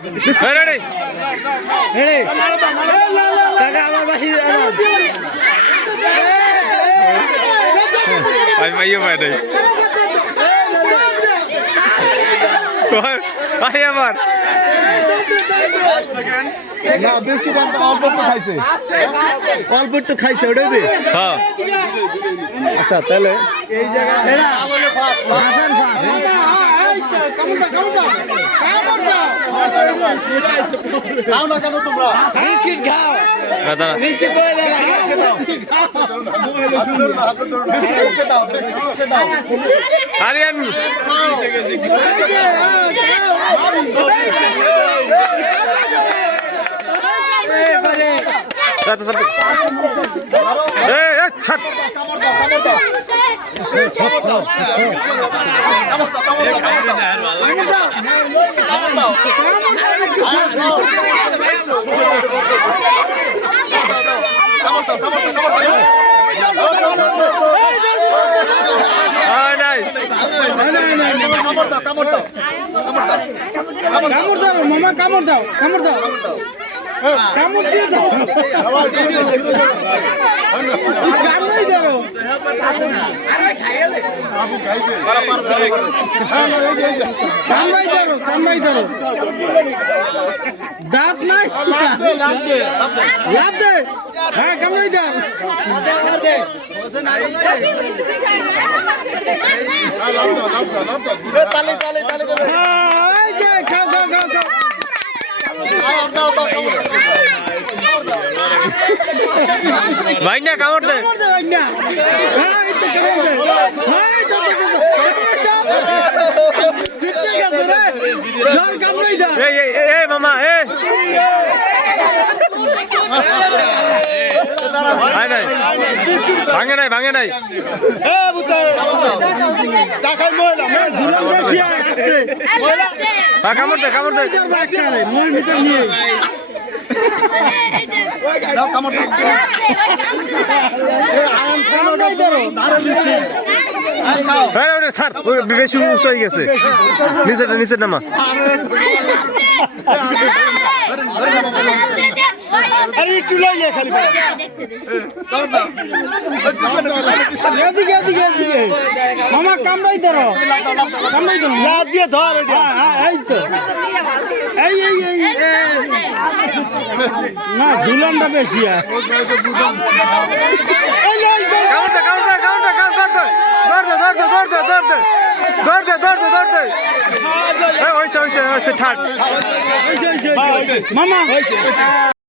ready ready কাকা আমার বাসি ভাই ভাইও ভাই নাই ভাই আমার না বিস্কুট অল্প একটু খাইছে অল্প একটু খাইছে ওটাই দে হ্যাঁ আচ্ছা তাহলে এই আরিয়ান মামা কামড় দাও কামড় দাও কামড় দিয়ে দাও কামড়াই দাও কামড়াই দাও দাঁত নাই লাভ দে হ্যাঁ কামড়াই দাও খাও খাও খাও খাও ভাইনা কামড় দে ভাইনা হ্যাঁ এই তো কামড় দে হ্যাঁ এই তো চিটকে গেছে রে জল কামড়াই দা এই মামা ভাঙে নাই ভাঙে নাই কামড় দে কামড় দে নিয়ে স্যার বেশি উঁচু হয়ে গেছে নিচে নামা মামা কামড়াই ধরো কামড়াই ধরো লাভ দিয়ে ধর এই তো এই না ঝুলনটা বেশি মামা